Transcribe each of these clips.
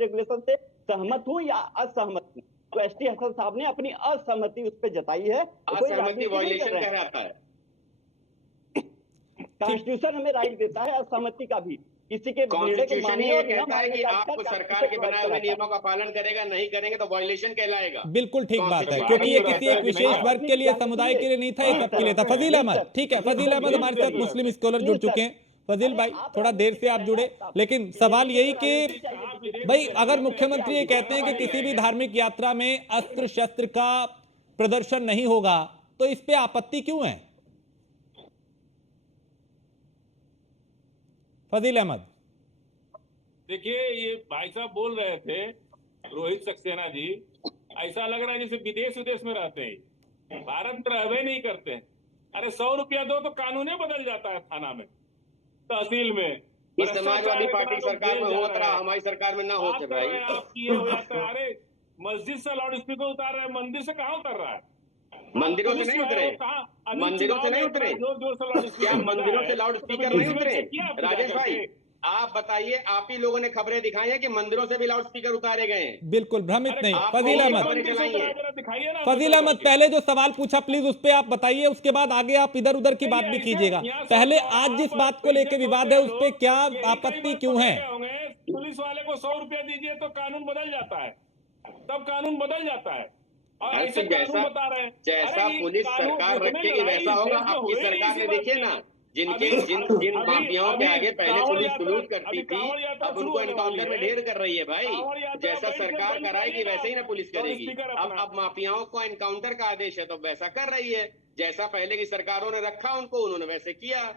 Regulation से सहमत हूँ या असहमत हूँ। तो एसटी हसन साहब ने अपनी असहमति उस पर जताई है। असहमति वायलेशन कहलाता है। कॉन्स्टिट्यूशन हमें राइट देता है असहमति का भी, किसी के कॉन्स्टिट्यूशन ही ये कहता है कि आप सरकार के बनाए हुए नियमों का पालन करेगा, नहीं करेंगे तो वायलेशन कहलाएगा। बिल्कुल ठीक बात है, क्योंकि ये किसी एक विशेष वर्ग के लिए, समुदाय के लिए नहीं था, ये सबके लिए था। फजील अहमद, ठीक है, फजील अहमद हमारे साथ मुस्लिम स्कॉलर जुड़ चुके हैं। फजील भाई थोड़ा देर से आप जुड़े, लेकिन सवाल यही कि भाई अगर मुख्यमंत्री ये कहते हैं कि किसी भी धार्मिक यात्रा में अस्त्र शस्त्र का प्रदर्शन नहीं होगा, तो इस पे आपत्ति क्यों है? फजील अहमद, देखिए, ये भाई साहब बोल रहे थे, रोहित सक्सेना जी, ऐसा लग रहा है जैसे विदेश में रहते हैं, भारत में रहवे नहीं करते हैं। अरे 100 रुपया दो तो कानून ही बदल जाता है थाना में, तहसील में। समाजवादी पार्टी सरकार में हो रहा, हमारी सरकार में ना हो भाई। आप ये हो जाता है, अरे मस्जिद से लाउड स्पीकर उतार रहे हैं, मंदिर से कहाँ उतर रहा है? मंदिरों से नहीं उतरे, मंदिरों से नहीं उतरे, क्या मंदिरों से लाउड स्पीकर नहीं उतरे? राजेश भाई आप बताइए, आप ही लोगों ने खबरें दिखाई है कि मंदिरों से भी लाउड स्पीकर उतारे गए हैं। बिल्कुल भ्रमित नहीं। फजील अहमद, फजील अहमद पहले जो सवाल पूछा प्लीज उस पे आप बताइए, उसके बाद आगे आप इधर उधर की बात भी कीजिएगा। पहले आज जिस बात को लेकर विवाद है उस पे क्या आपत्ति क्यों है? पुलिस वाले को 100 रुपया दीजिए तो कानून बदल जाता है, तब कानून बदल जाता है। और ऐसे जैसा बता रहे हैं, जैसा पुलिस सरकार रखेगी वैसा होगा। आपकी सरकार ने देखिए ना, जिन माफियाओं के आगे पहले पुलिस सलूट करती थी, अब उनको एनकाउंटर में ढेर कर रही है भाई। जैसा सरकार कराएगी वैसे ही ना पुलिस करेगी। अब माफियाओं को एनकाउंटर का आदेश है तो वैसा कर रही है, जैसा पहले की सरकारों ने रखा उनको उन्होंने वैसे किया।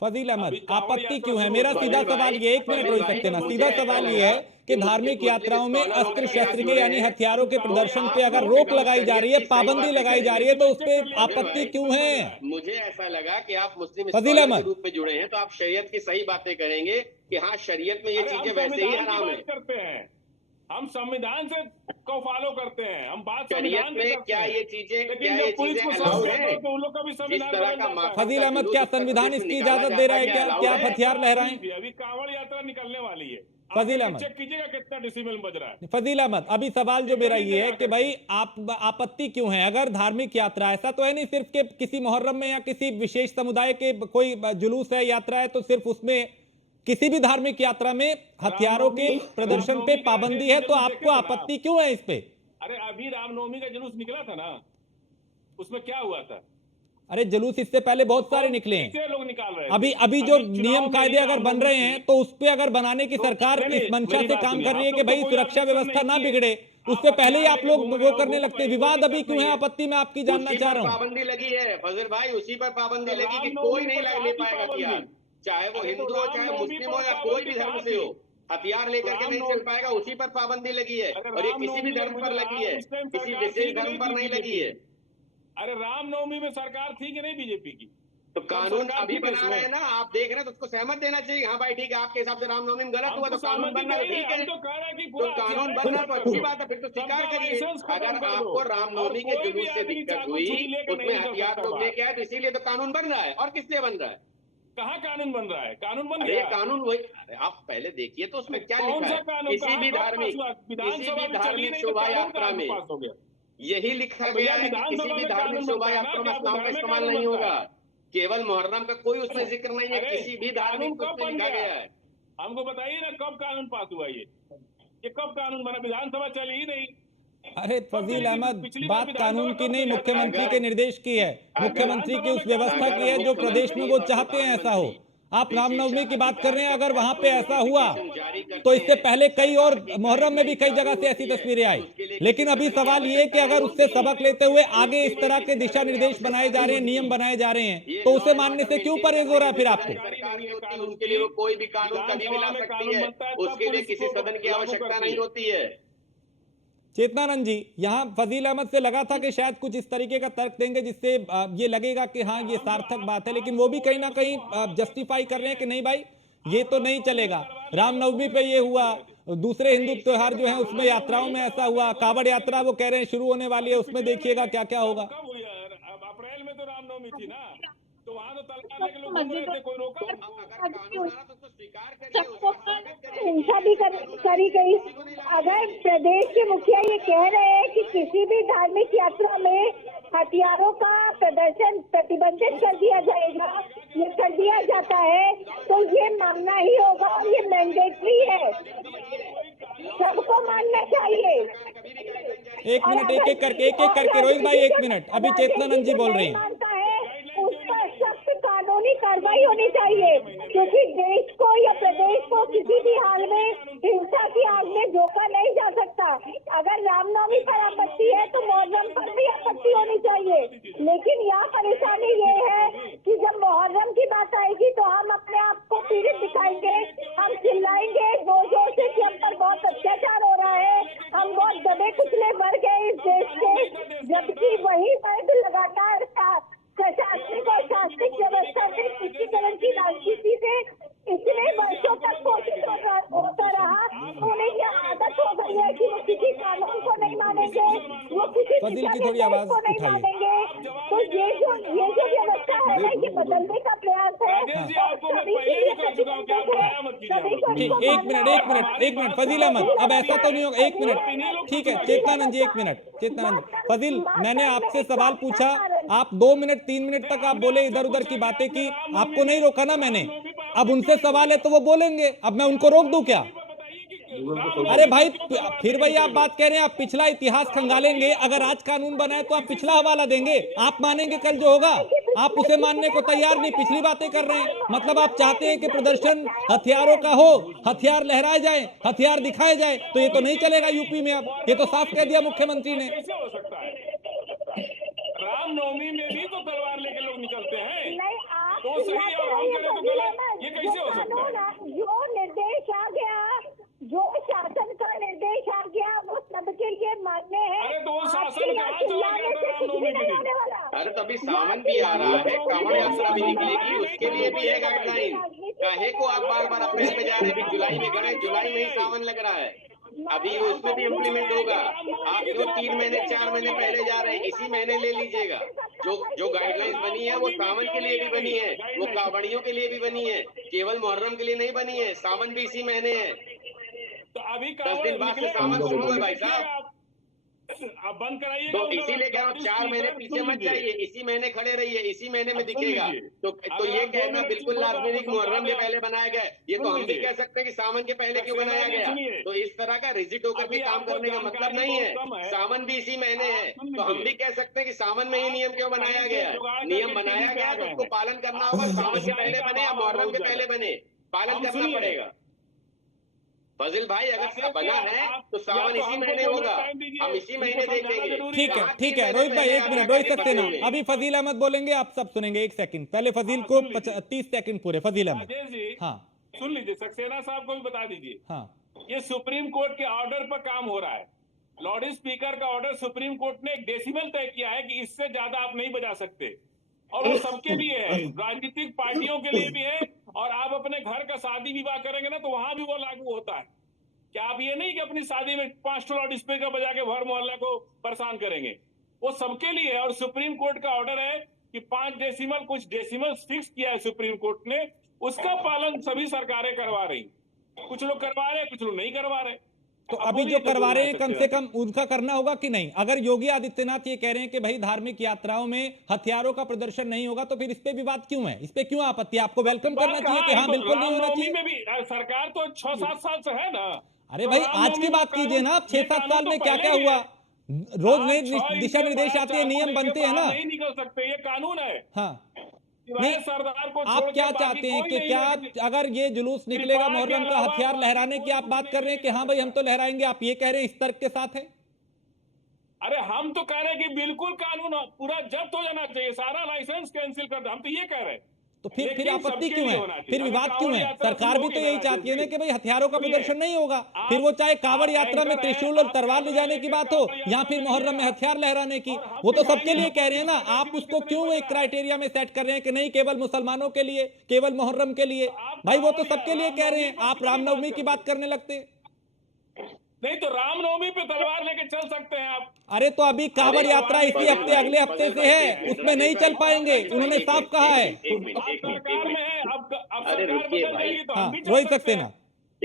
फजील अहमद, आपत्ति क्यों है? मेरा सीधा सवाल ये, एक मिनट रोक सकते ना, सीधा सवाल ये है कि धार्मिक यात्राओं में अस्त्र शस्त्र के यानी हथियारों के प्रदर्शन पे अगर रोक लगाई जा रही है, पाबंदी लगाई जा रही है, तो उस पर आपत्ति क्यों है? मुझे ऐसा लगा कि आप मुस्लिम स्कॉलर के रूप में जुड़े हैं तो आप शरीयत की सही बातें करेंगे कि हाँ शरीयत में ये चीजें वैसे ही हराम है। करते हैं हम, संविधान से को फॉलो करते हैं हम, बात शरीयत में क्या ये चीजें अलाउड है? तो उन लोग का भी संविधान। फजील अहमद, क्या संविधान इसकी इजाजत दे रहा है क्या आप हथियार लहराएं? अभी कांवड़ यात्रा निकलने वाली है, फजील अहमद चेक कीजिएगा कितना डेसिबल बज रहा है। फजील अहमद, अभी सवाल जो मेरा ये है कि भाई आप आपत्ति क्यों है? अगर धार्मिक यात्रा, ऐसा तो है नहीं सिर्फ के किसी मुहर्रम में या किसी विशेष समुदाय के कोई जुलूस है, यात्रा है, तो सिर्फ उसमें किसी भी धार्मिक यात्रा में हथियारों के प्रदर्शन पे पाबंदी है, तो आपको आपत्ति क्यों है इस पे? अरे अभी रामनवमी का जुलूस निकला था ना, उसमें क्या हुआ था? अरे जुलूस इससे पहले बहुत सारे निकले हैं, लोग निकाल रहे हैं। अभी जो नियम कायदे अगर बन रहे हैं तो उस पे अगर बनाने की सरकार इस मंशा से काम कर रही है कि भाई सुरक्षा व्यवस्था ना बिगड़े, उससे पहले ही आप लोग वो करने लगते हैं। विवाद अभी क्यों है? आपत्ति में आपकी जानना चाह रहा हूँ। पाबंदी लगी है फजल भाई, उसी पर पाबंदी लगी कि कोई नहीं ले पाएगा हथियार, चाहे वो हिंदू हो चाहे मुस्लिम हो या कोई भी धर्म से हो, हथियार लेकर के नहीं चल पाएगा, उसी पर पाबंदी लगी है। और ये किसी भी धर्म पर लगी है, किसी विशेष धर्म पर नहीं लगी है। अरे रामनवमी में सरकार थी कि नहीं बीजेपी की? तो कानून अभी बना रहे हैं ना, आप देख रहे हैं तो उसको सहमत देना चाहिए। हाँ भाई ठीक है, आपके हिसाब से रामनवमी में गलत हुआ तो कानून बनना तो ठीक है, तो कानून बनना तो अच्छी बात है, फिर तो स्वीकार करिए। अगर आपको रामनवमी के जुलूस से दिक्कत हुई, उसमें हथियार लोग लेके आए, तो इसीलिए तो कानून बन रहा है। और किस लिए बन रहा है? कहाँ कानून बन रहा है? कानून बन गया। कानून वही, आप पहले देखिए तो उसमें क्या लिखा है। किसी भी धार्मिक शोभा यात्रा में यही लिखा गया है कि किसी भी धार्मिक शोभा यात्रा में इस्लाम का इस्तेमाल नहीं होगा। केवल मुहर्रम का कोई उसमें जिक्र नहीं है, किसी भी धार्मिक को लिखा गया है। हमको बताइए ना कब कानून पास हुआ? ये कब कानून बना? विधानसभा चली ही नहीं। अरे फजील अहमद, बात कानून की नहीं, मुख्यमंत्री के निर्देश की है, मुख्यमंत्री की उस व्यवस्था की है जो प्रदेश में वो चाहते हैं ऐसा हो। आप रामनवमी की बात कर रहे हैं, अगर वहां पे ऐसा हुआ तो इससे पहले कई और मुहर्रम में भी कई जगह से ऐसी तस्वीरें आई। लेकिन अभी सवाल ये है कि अगर उससे सबक लेते हुए आगे इस तरह के दिशा निर्देश बनाए जा रहे हैं, नियम बनाए जा रहे हैं, तो उसे मानने से क्यों परहेज हो रहा है फिर आपको? उनके लिए कोई भी कानून कभी भी ला सकती है, उसके लिए किसी सदन की आवश्यकता नहीं होती है। चेतनानंद जी, यहाँ फजील अहमद से लगा था कि शायद कुछ इस तरीके का तर्क देंगे जिससे ये लगेगा कि हाँ ये सार्थक बात है, लेकिन वो भी कहीं ना कहीं जस्टिफाई कर रहे हैं कि नहीं भाई ये तो नहीं चलेगा। रामनवमी पे ये हुआ, दूसरे हिंदू त्योहार जो हैं उसमें यात्राओं में ऐसा हुआ, कावड़ यात्रा वो कह रहे हैं शुरू होने वाली है, उसमें देखिएगा क्या क्या होगा। अप्रैल में तो रामनवमी थी ना, तो वहां तो तलवार लेके लोग घूम रहे थे, कोई रोका? सबको हिंसा भी करी गई। अगर प्रदेश के मुखिया ये कह रहे हैं कि किसी भी धार्मिक यात्रा में हथियारों का प्रदर्शन प्रतिबंधित कर दिया जाएगा, ये कर दिया जाता है, तो ये मानना ही होगा और ये मैंडेटरी है, सबको मानना चाहिए। एक मिनट, एक एक करके रोहित भाई, एक मिनट, अभी चेतनानंद जी बोल रही हैं। उस पर सख्त कानूनी कार्रवाई होनी चाहिए, क्योंकि देश को या प्रदेश को किसी भी हाल में हिंसा की आग में झोंका नहीं जा सकता। अगर रामनवमी पर आपत्ति है तो मुहर्रम पर भी आपत्ति होनी चाहिए, लेकिन यहाँ परेशानी ये है कि जब मुहर्रम की बात आएगी तो हम अपने आप को पीड़ित दिखाएंगे, हम चिल्लाएंगे जोर जोर से कि हम पर बहुत अत्याचार हो रहा है, हम बहुत दबे कुचले बढ़ गए इस देश के, जबकि वही वर्ग लगातार प्रशासनिक और शासनिक व्यवस्था से तुष्टिकरण की राजनीति से इतने वर्षों तक कोशिश होता रहा, उन्हें यह आदत हो गई है कि वो किसी कानून को नहीं मानेंगे, वो किसी फजील की थोड़ी आवाज को नहीं उठाइए। मानेंगे। तो ये जो व्यवस्था है ना, ये बदलने का प्रयास है। एक मिनट फजील अहमद, अब ऐसा तो नहीं होगा, एक मिनट, ठीक है चेतनानंद जी, एक मिनट चेतनानंद जी। फजील, मैंने आपसे सवाल पूछा, आप 2 मिनट 3 मिनट तक आप बोले, इधर उधर की बातें की, आपको नहीं रोका ना मैंने। अब उनसे सवाल है तो वो बोलेंगे, अब मैं उनको रोक दूं क्या? अरे भाई, फिर वही आप बात कह रहे हैं, आप पिछला इतिहास खंगालेंगे। अगर आज कानून बना है तो आप पिछला हवाला देंगे, आप मानेंगे कल जो होगा? आप उसे मानने को तैयार नहीं, पिछली बातें कर रहे हैं। मतलब आप चाहते हैं कि प्रदर्शन हथियारों का हो, हथियार लहराए जाए, हथियार दिखाए जाए, तो ये तो नहीं चलेगा यूपी में। अब ये तो साफ कह दिया मुख्यमंत्री ने। कैसे हो सकता है? रामनवमी में भी तो तलवार लेके लोग निकलते हैं, तो सही और हम करें तो गलत, ये कैसे हो सकता है? जो निर्देश आ गया, जो शासन का निर्देश आ गया, वो सबके लिए मान्य है। अरे तो वो शासन कहाँ चला गया था रामनवमी के दिन? अरे तभी सावन भी आ रहा है, कांवड़ यात्रा भी निकलेगी, उसके लिए भी है गाइडलाइन। काहे को आप बार बार अप्रैल में जा रहे हैं? जुलाई में गए, जुलाई में ही सावन लग रहा है, अभी उसमें भी इम्प्लीमेंट होगा। आप जो 3 महीने 4 महीने पहले जा रहे हैं, इसी महीने ले लीजिएगा। जो गाइडलाइंस बनी है वो सावन के लिए भी बनी है, वो कांवड़ियों के लिए भी बनी है, केवल मुहर्रम के लिए नहीं बनी है। सावन भी इसी महीने है, तो अभी 10 दिन बाद से सावन शुरू है भाई साहब। आप बंद कराइए, तो इसीलिए कह रहा हूँ 4 महीने पीछे मत जाइए, इसी महीने खड़े रहिए, इसी महीने में दिखेगा। तो ये कहना बिल्कुल लाजमी नहीं मुहर्रम के पहले बनाया गया, ये तो हम भी कह सकते हैं कि सावन के पहले क्यों बनाया गया। तो इस तरह का रिजिड होकर के काम करने का मतलब नहीं है। सावन भी इसी महीने है, तो हम भी कह सकते हैं कि सावन में ही नियम क्यों बनाया गया। नियम बनाया गया तो उसको पालन करना होगा। सावन के पहले बने या मुहर्रम के पहले बने, पालन करना पड़ेगा। फजिल भाई, अगर बना है तो सावन इसी महीने होगा, हम इसी महीने देखेंगे। ठीक है रोहित भाई, एक मिनट, रोहित सक्सेना, अभी फजील अहमद बोलेंगे, आप सब सुनेंगे। 1 सेकंड पहले फजील को 30 सेकंड पूरे। फजील अहमद, हाँ सुन लीजिए, सक्सेना साहब को भी बता दीजिए। हाँ, ये सुप्रीम कोर्ट के ऑर्डर पर काम हो रहा है। लॉर्ड स्पीकर का ऑर्डर, सुप्रीम कोर्ट ने एक डेसिमल तय किया है कि इससे ज्यादा आप नहीं बजा सकते, और वो सबके लिए है, राजनीतिक पार्टियों के लिए भी है, और आप अपने घर का शादी विवाह करेंगे ना तो वहां भी वो लागू होता है। क्या आप ये नहीं कि अपनी शादी में 5 लाउड स्पीकर बजा के भर मोहल्ला को परेशान करेंगे? वो सबके लिए है, और सुप्रीम कोर्ट का ऑर्डर है कि 5 डेसिमल, कुछ डेसिमल फिक्स किया है सुप्रीम कोर्ट ने, उसका पालन सभी सरकारें करवा रही। कुछ लोग करवा रहे, कुछ लोग नहीं करवा रहे। तो अभी जो करवा रहे हैं कम से कम उनका करना होगा कि नहीं? अगर योगी आदित्यनाथ ये कह रहे हैं कि भाई धार्मिक यात्राओं में हथियारों का प्रदर्शन नहीं होगा, तो फिर इस पे विवाद क्यों है? इस पे क्यों आपत्ति? आपको वेलकम करना चाहिए कि हाँ बिल्कुल नहीं होना चाहिए। में भी सरकार तो 6-7 साल से है ना। अरे भाई आज की बात कीजिए ना, 6-7 साल में क्या क्या हुआ? रोज नए दिशा निर्देश आते हैं, नियम बनते हैं ना। नहीं निकल सकते, ये कानून है। हाँ नहीं, सरदार को आप क्या चाहते हैं कि क्या अगर ये जुलूस निकलेगा मुहर्रम का, हथियार लहराने की आप बात कर रहे हैं कि हाँ भाई हम तो लहराएंगे, आप ये कह रहे हैं इस तर्क के साथ है? अरे हम तो कह रहे हैं कि बिल्कुल कानून पूरा जब्त हो जाना चाहिए, सारा लाइसेंस कैंसिल कर दो, हम तो ये कह रहे हैं। तो फिर आपत्ति क्यों है? फिर विवाद क्यों है? सरकार भी तो यही चाहती है ना कि भाई हथियारों का प्रदर्शन नहीं होगा। फिर वो चाहे कांवड़ यात्रा में त्रिशूल और तलवार ले जाने की बात हो, या फिर मुहर्रम में हथियार लहराने की, वो तो सबके लिए कह रहे हैं ना। आप उसको क्यों एक क्राइटेरिया में सेट कर रहे हैं कि नहीं केवल मुसलमानों के लिए, केवल मुहर्रम के लिए? भाई वो तो सबके लिए कह रहे हैं, आप रामनवमी की बात करने लगते। नहीं तो रामनवमी पे तलवार लेके चल सकते हैं आप। अरे तो अभी कांवड़ यात्रा इसी हफ्ते अगले हफ्ते से है, उसमें नहीं चल पाएंगे, उन्होंने साफ कहा है। एक मिनट सरकार में है, अब अरे सरकार रुकिए बदल भाई। जाएगी तो हाँ, हम भी चल रोहित सकते सक्सेना। हैं।